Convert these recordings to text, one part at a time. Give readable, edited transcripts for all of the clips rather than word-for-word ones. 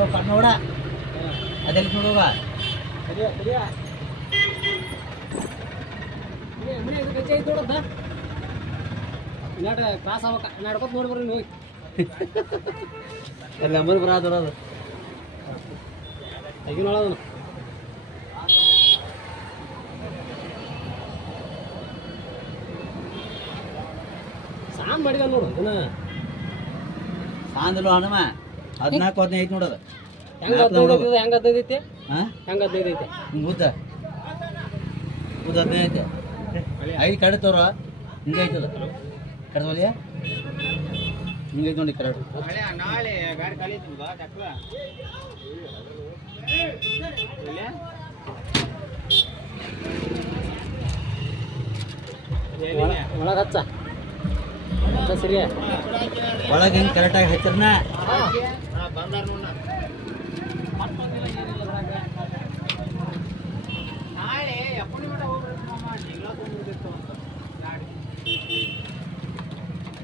ನೋಡ ಅದೆಲ್ಲಿ ನೋಡುವ ಕ್ರಾಸ್ ಆಗ್ಬೇಕ ನಡ್ಕೊತ ನೋಡಿ ಬರ್ರಿ ಹೋಗಿ ಅಲ್ಲಿ ನಂಬರ್ ಬರೋದು ಅದು ಈಗ ನೋಡೋದು ಸಾಂಗ್ ಮಾಡಿದ ನೋಡು ಇದನ್ನ ಸಾಂದಲು ಹನುಮ 14 15 ಐತಿ ನೋಡೋದು ಹೆಂಗ 15 ಹೆಂಗ 15 ಐತಿ ಹಾ ಹೆಂಗ 15 ಐತಿ ಉದ್ದ 15 ಐತಿ 5 ಕಡಿತವ್ರ ಹಿಂಗೈತದ ಕಡ್ದೋಲಿಯಾ ಹಿಂಗೈತಿ ನೋಡಿ ಕರೆಕ್ಟ್ ನಾಳೆ ಗಾಡಿ ಖಾಲಿ ಐತಿ ಬಾ ಡಾಕ್ಟರ್ ಒಳಗ ಹಚ್ಚ ಸರಿ ಒಳಗೆ ಹಿಂಗೆ ಕರೆಕ್ಟಾಗಿ ಹಚ್ಚರ್ನ ಬಂದಾರ ನೋಡ ನಾಳೆ ಅಪ್ಪಣೆ ಮಾಡ ಹೋಗ್ರಿ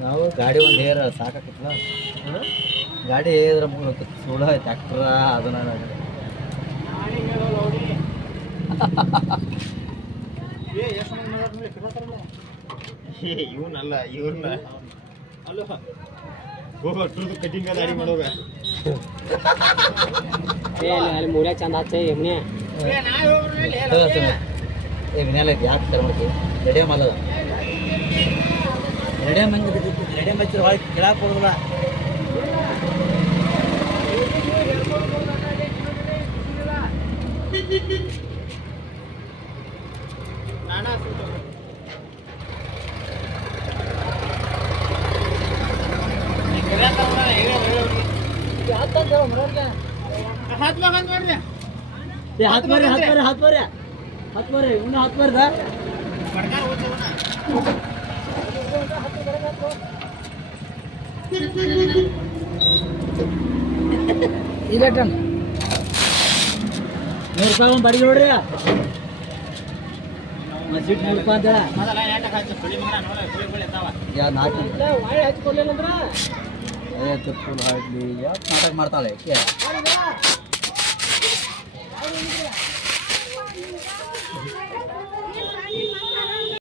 ನಾವು ಗಾಡಿ ಒಂದು ಏರ ಸಾಕಾಕತ್ತಲ್ಲ ಗಾಡಿ ಏದ್ರ ಸುಳ ಟ್ಯಾಕ್ಟ್ರ ಅದನ್ನ ಇವನಲ್ಲ ಇವ್ರನ್ನ ಅಲ್ಲ ಕಟಿಂಗ್ ಗಾಡಿ ಮಾಡೋಗ ಅಲ್ಲಿ ಮೂರ್ಯಾಗ ಚಂದ ಹಚ್ಚ ಎಮ್ನೆ ವಿನಾಲ ಯಾಕೆ ತರ ಮಾಡ್ತೀವಿ ರೆಡಿಯಮ್ ಅಲ್ಲದ ರೆಡಿಯಮ್ ಹಂಗೆ ರೆಡಿಯಮ್ ಹಚ್ಚಿದ್ರೆ ಹೊಳಗೆ ಕೇಳಕ್ಕೆ ಕೊಡೋದಿಲ್ಲ हाथ मारे उन्हें हाथ मार था इलेक्ट्रॉन मेरे पास बड़ी रोड रहा मस्जिद में रुपा दे यार नाच ವಾಯ್ ಹಚ್ಕೊಳ್ಳೇನಂದ್ರ ए तो फुल हार्डली यार नाटक मारता है क्या